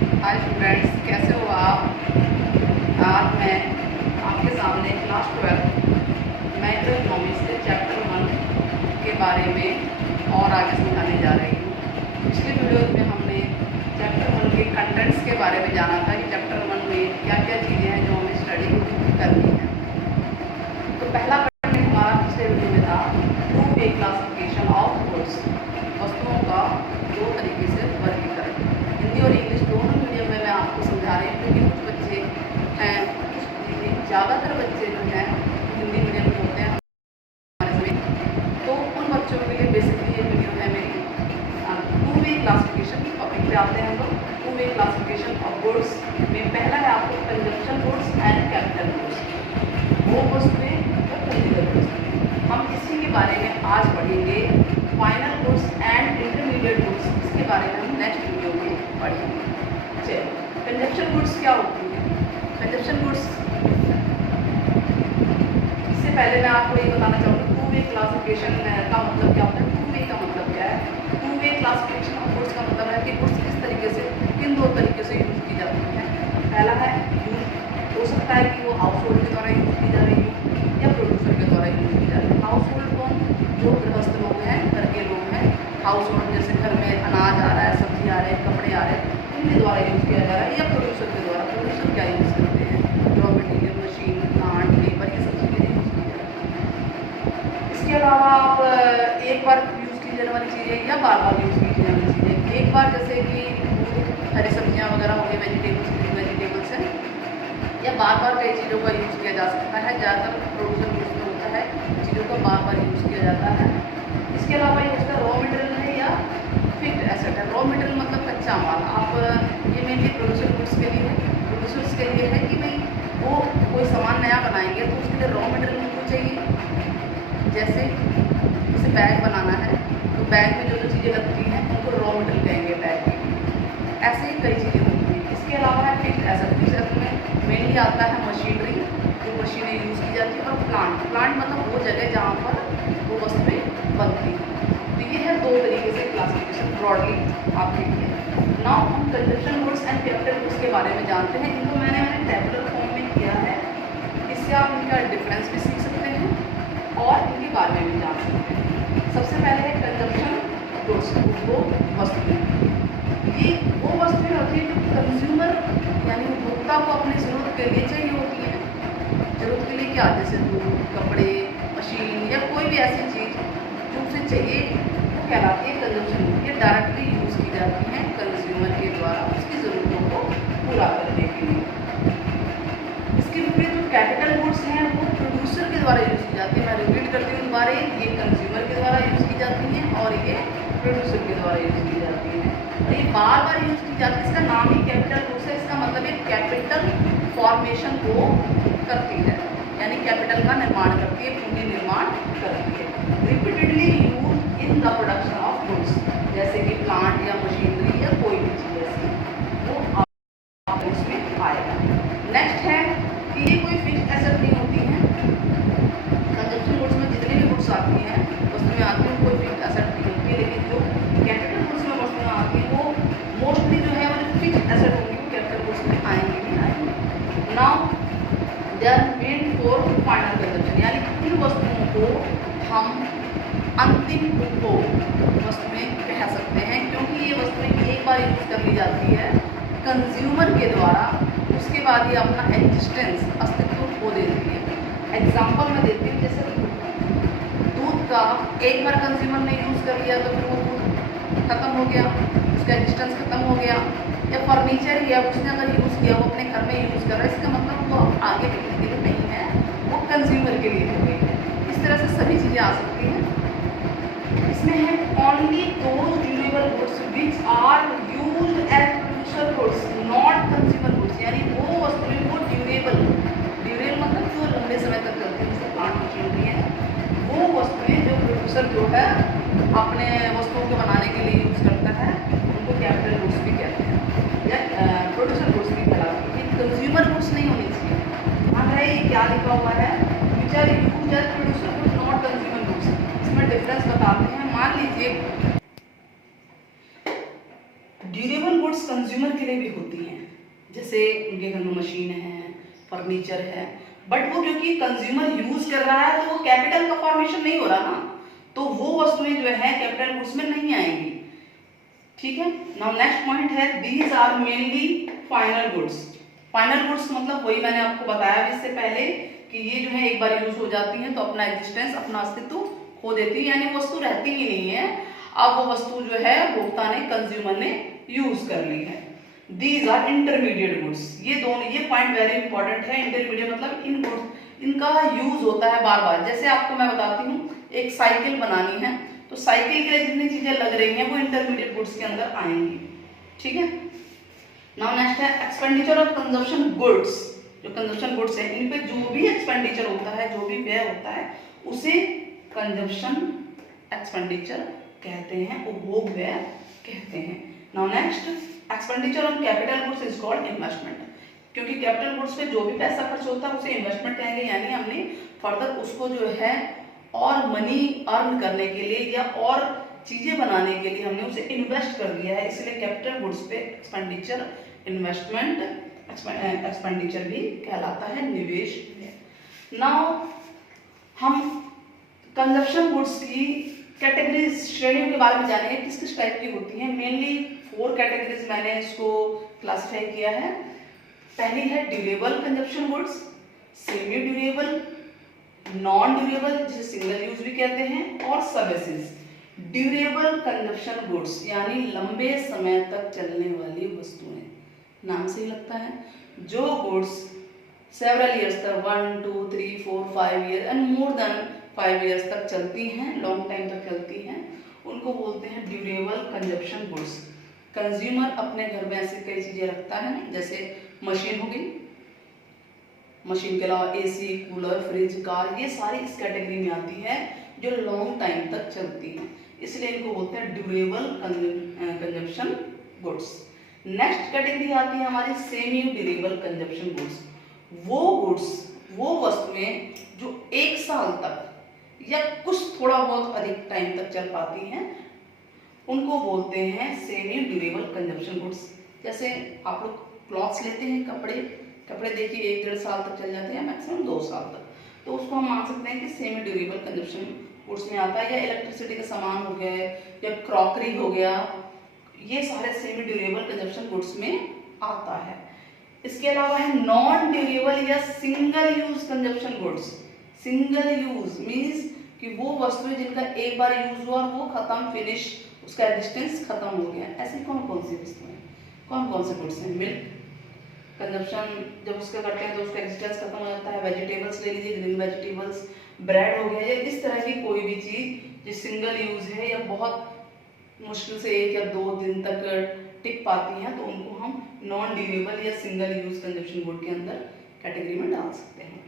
Hi students, कैसे हो आप। आज मैं आपके सामने क्लास 12 मैक्रो इकोनॉमिक्स के चैप्टर 1 के बारे में और आगे समझाने जा रही हूँ। पिछले वीडियो में हमने चैप्टर 1 के कंटेंट्स के बारे में जाना था कि चैप्टर 1 में क्या क्या चीज़ें हैं जो हमें स्टडी करनी है। तो पहला कंटेंट हमारा पिछले वीडियो में था two way classification of goods, वस्तुओं का दो तरीके से वर्गीकरण। हिंदी और इंग्लिश दोनों मीडियम में मैं आपको समझा रही हूँ, क्योंकि कुछ बच्चे हैं, ज़्यादातर बच्चे जो हैं हिंदी मीडियम के होते हैं हमारे में, तो उन बच्चों के लिए बेसिकली ये वीडियो है मेरी। टू वे क्लासिफिकेशन टॉपिक पे आते हैं हम लोग। Two way classification of goods में पहला है आपको consumption goods and capital goods, वो वस्तुएं और पूंजीगत वस्तुएं। हम इसी के बारे में आज पढ़ेंगे। Final goods and intermediate goods, इसके बारे में हम नेक्स्ट वीडियो में पढ़ेंगे। चलिए, कंजप्शन गुड्स क्या होती है। कंजप्शन गुड्स, इससे पहले मैं आपको ये बताना चाहूँगी टू वे क्लासिफिकेशन का मतलब क्या होता है। टू वे का मतलब क्या है। Two way classification of goods का मतलब है कि गुड्स किस तरीके से, किन दो तरीके से यूज़ की जाती है। पहला है यूज, हो सकता है कि वो हाउस होल्ड के द्वारा यूज़ की जा रही है या प्रोड्यूसर के द्वारा यूज़ की जा रही है। हाउस होल्ड कौन, जो गृहस्थ लोग हैं, घर के लोग हैं। हाउस होल्ड जैसे घर में अनाज आ रहा है, सब्जी आ रहे हैं, कपड़े आ रहे हैं, इनके द्वारा यूज़ किया जा रहा है। या प्रोड्यूसर के द्वारा, प्रोड्यूसर क्या यूज़ करते हैं, raw material, machine, plant, labour, ये सब चीज़ें यूज़ की जाती हैं। इसके अलावा आप एक बार यूज़ की जाने वाली चीज़ें या बार बार यूज़ की जाने वाली चीज़ें। एक बार जैसे कि हरी सब्जियाँ वगैरह हो गई, वेजिटेबल्स हैं, या बार बार कई चीज़ों का यूज़ किया जा सकता है। ज़्यादातर प्रोड्यूसर यूज़ में होता है, चीज़ों का बार बार यूज़ किया जाता है। इसके अलावा ये उसका रॉ मटेरियल है या फिक्स्ड एसेट है। रॉ मटेरियल मतलब कच्चा माल। आप ये मेनली प्रोड्यूसर गुड्स के लिए है, प्रोड्यूसर्स के लिए है कि भाई वो कोई सामान नया बनाएंगे तो उसके लिए रॉ मटेरियल उनको चाहिए। जैसे बैग बनाना है तो बैग में जो जो चीज़ें लगती हैं उनको रॉ मटेरियल कहेंगे बैग के लिए। ऐसे ही कई चीज़ें होती हैं। इसके अलावा है फिक्स्ड एसेट। फिक्स्ड एसेट में मेनली आता है मशीनरी, जो मशीनें यूज़ की जाती है, और प्लांट। प्लांट मतलब वो जगह जहाँ पर वो वस्तुएं बनती हैं। तो ये है दो तरीके से क्लासिफिकेशन ब्रॉडली आपके लिए। नाउ हम consumption goods and capital goods के बारे में जानते हैं। इनको मैंने टेबुलर फॉर्म में किया है, इससे आप इनका डिफरेंस भी सीख सकते हैं और इनके बारे में भी जान सकते हैं। सबसे पहले है कंजप्शन गुड्स, वो वस्तुएं। ये वो वस्तुएं होती है जो कंज्यूमर यानी उपभोक्ता को अपनी ज़रूरत के लिए चाहिए होती है। ज़रूरत के लिए क्या, जैसे दूध, कपड़े, मशीन या कोई भी ऐसी चीज़ जो उसे चाहिए, वो कहलाती है कंजप्शन गुड। ये डायरेक्टली यूज़ की जाती हैं कंज्यूमर के द्वारा उसकी ज़रूरतों को पूरा करने के लिए। इसके विपरीत जो कैपिटल गुड्स हैं वो प्रोड्यूसर के द्वारा यूज़ की जाती है। मैं रिपीट करती हूँ दोबारा, ये कंज्यूमर के द्वारा यूज़ की जाती हैं और ये प्रोड्यूसर के द्वारा यूज़ की जाती हैं। और ये बार बार यूज़ की जाती है। इसका नाम ही कैपिटल गुड्स है। इसका मतलब एक कैपिटल फॉर्मेशन को करती है, यानी कैपिटल का निर्माण करती है, पूंजी निर्माण करती है। Repeatedly use in the production of goods, जैसे कि प्लांट या मशीनरी या कोई भी चीज़ ऐसी, वो आप उसमें आएगा। नेक्स्ट है कि ये कोई फिक्स्ड एसेट नहीं होती है। कंजप्शन गुड्स में जितनी भी गुड्स आती हैं, वस्तुएं आती हैं, कोई फिक्स्ड एसेट नहीं होती है। लेकिन जो कैपिटल गुड्स में वस्तुएं आती हैं वो मोस्टली जो है वो फिक्स्ड एसेट होंगी, वो कैपिटल गुड्स में आएंगी नहीं आएंगी। Now they are made for final consumption, यानी इन वस्तुओं को हम अंतिम उपभोग वस्तुएं कह सकते हैं, क्योंकि ये वस्तुएं एक बार यूज़ कर ली जाती है कंज्यूमर के द्वारा, उसके बाद ये अपना एग्जिस्टेंस, अस्तित्व खो देती है। एग्जाम्पल मैं देती हूँ, जैसे दूध का एक बार कंज्यूमर ने यूज़ कर लिया तो फिर वो दूध ख़त्म हो गया, उसका एग्जिस्टेंस ख़त्म हो गया। या फर्नीचर ही है, उसने अगर यूज़ किया, वो अपने घर में यूज़ कर रहा है, इसका मतलब वो आगे बिकने के लिए नहीं है, वो कंज्यूमर के लिए हो गई है। इस तरह से सभी चीज़ें आ सकती हैं। इसमें है only those durable goods which are used as producer goods not consumer goods, यानी वो वस्तुएं वो ड्यूरेबल मतलब जो लंबे समय तक चलती है, जैसे प्लांट मशीनरी है, वो वस्तुएं जो प्रोड्यूसर जो है अपने वस्तुओं को बनाने के लिए यूज़ करता है, उनको कैपिटल गुड्स भी कहते हैं या प्रोड्यूसर गुड्स भी कहलाती है। कंज्यूमर गुड्स नहीं होनी चाहिए। हाँ भाई, क्या लिखा हुआ है, which are used as producer goods not consumer goods. इसमें डिफरेंस बताते हैं। मान लीजिए ड्यूरेबल गुड्स कंज्यूमर के लिए भी होती हैं, जैसे उनके घर में मशीन है, फर्नीचर है, बट वो क्योंकि कंज्यूमर यूज कर रहा है तो वो कैपिटल का फॉर्मेशन नहीं हो रहा ना, तो वो वस्तुएं जो है कैपिटल गुड्स में नहीं आएंगी। ठीक है। नाउ नेक्स्ट पॉइंट है these are mainly final goods. Final goods मतलब वही मैंने आपको बताया इससे पहले कि ये जो है एक बार यूज हो जाती है तो अपना एग्जिस्टेंस, अपना अस्तित्व खो देती है, यानी वस्तु रहती ही नहीं है, अब वो वस्तु जो है भोक्ता ने, कंज्यूमर ने यूज कर ली है। These are intermediate goods. ये दोनों, ये पॉइंट वेरी इंपॉर्टेंट है। इंटरमीडिएट मतलब इन गुड्स, इनका यूज होता है बार बार। जैसे आपको मैं बताती हूँ, एक साइकिल बनानी है तो साइकिल के लिए जितनी चीजें लग रही हैं वो इंटरमीडिएट गुड्स के अंदर आएंगी। ठीक है। नाउ नेक्स्ट है एक्सपेंडिचर ऑफ कंजम्पशन गुड्स। जो कंजम्पशन गुड्स है इन पे जो भी एक्सपेंडिचर होता है, जो भी व्यय होता है, उसे कंजम्पशन एक्सपेंडिचर कहते हैं, उपभोग व्यय कहते हैं। Now next, expenditure on capital goods is called investment. क्योंकि कैपिटल गुड्स पे जो भी पैसा खर्च होता है उसे इन्वेस्टमेंट कहेंगे, यानी हमने फर्दर उसको जो है और मनी अर्न करने के लिए या और चीजें बनाने के लिए हमने उसे इन्वेस्ट कर दिया है, इसलिए कैपिटल गुड्स पे एक्सपेंडिचर, इन्वेस्टमेंट एक्सपेंडिचर भी कहलाता है, निवेश है। नाउ हम कंजप्शन गुड्स की कैटेगरीज, श्रेणियों के बारे में जानेंगे, किस किस टाइप की होती हैं। मेनली 4 कैटेगरीज मैंने इसको क्लासिफाई किया है। पहली है durable consumption goods, semi durable, non durable जिसे सिंगल यूज भी कहते हैं, और सर्विसेज। ड्यूरेबल कंजप्शन गुड्स यानी लंबे समय तक चलने वाली वस्तुएं, नाम से ही लगता है। जो गुड्स सेवरल ईयर्स तक, 1 2 3 4 5 year and more than 5 years तक चलती हैं, लॉन्ग टाइम तक चलती हैं, उनको बोलते हैं ड्यूरेबल कंजप्शन गुड्स। कंज्यूमर अपने घर में ऐसे कई चीजें रखता है, जैसे मशीन हो गई, मशीन के अलावा एसी, कूलर, फ्रिज, कार, ये सारी इस कैटेगरी में आती है जो लॉन्ग टाइम तक चलती है, इसलिए इनको बोलते हैं durable consumption goods. Next category आती है हमारी सेमी ड्यूरेबल कंजप्शन गुड्स। वो गुड्स, वो वस्तुएं जो 1 साल तक या कुछ थोड़ा बहुत अधिक टाइम तक चल पाती हैं, उनको बोलते हैं सेमी ड्यूरेबल कंजप्शन गुड्स। जैसे आप लोग क्लॉथ्स लेते हैं, कपड़े देखिए 1-1.5 साल तक चल जाते हैं, मैक्सिमम 2 साल तक, तो उसको हम मान सकते हैं कि सेमी ड्यूरेबल कंजप्शन गुड्स में आता है। या इलेक्ट्रिसिटी का सामान हो गया या क्रॉकरी हो गया, ये सारे सेमी ड्यूरेबल कंजप्शन गुड्स में आता है। इसके अलावा है नॉन ड्यूरेबल या single use consumption goods. Single use means कि वो वस्तुएं जिनका एक बार यूज हुआ और वो खत्म, फिनिश, उसका एग्जिस्टेंस खत्म हो गया। ऐसी कौन कौन सी वस्तुएं, कौन कौन से गुड्स हैं? मिल्क कंजप्शन जब उसका करते हैं तो उसका एग्जिस्टेंस खत्म हो जाता है। वेजिटेबल्स ले लीजिए, ग्रीन वेजिटेबल्स, ब्रेड हो गया, या इस तरह की कोई भी चीज जो सिंगल यूज है या बहुत मुश्किल से 1 या 2 दिन तक टिक पाती हैं, तो उनको हम नॉन ड्यूरेबल या सिंगल यूज कंजप्शन गुड के अंदर कैटेगरी में डाल सकते हैं।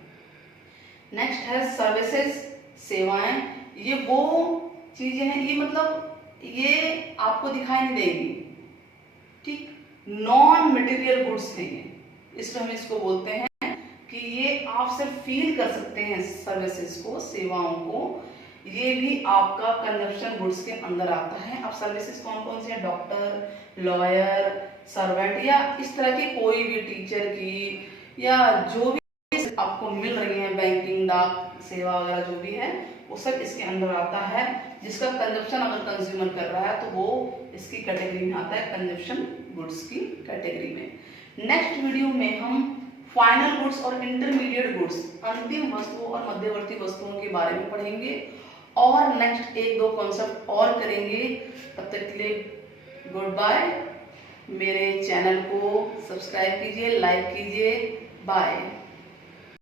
नेक्स्ट है सर्विसेज, सेवाएं। ये वो चीजें हैं, ये मतलब ये आपको दिखाई नहीं देगी, ठीक, नॉन मटेरियल गुड्स हैं ये, इसलिए हम इसको बोलते हैं कि ये आप सिर्फ फील कर सकते हैं सर्विसेज को, सेवाओं को, ये भी आपका कंजप्शन गुड्स के अंदर आता है। अब सर्विसेज कौन कौन से हैं? डॉक्टर, लॉयर, सर्वेंट, या इस तरह की कोई भी टीचर की, या जो भी आपको मिल रही है, बैंकिंग, डाक सेवा वगैरह जो भी है, वो सब इसके अंदर आता है। जिसका कंजप्शन अगर कंज्यूमर कर रहा है तो वो इसकी कैटेगरी में आता है, कंजप्शन गुड्स की कैटेगरी में। नेक्स्ट वीडियो में हम फाइनल गुड्स और इंटरमीडिएट गुड्स, अंतिम वस्तुओं और मध्यवर्ती वस्तुओं के बारे में पढ़ेंगे, और नेक्स्ट 1-2 कॉन्सेप्ट और करेंगे। तब तक के लिए गुड बाय। मेरे चैनल को सब्सक्राइब कीजिए, लाइक कीजिए, बाय।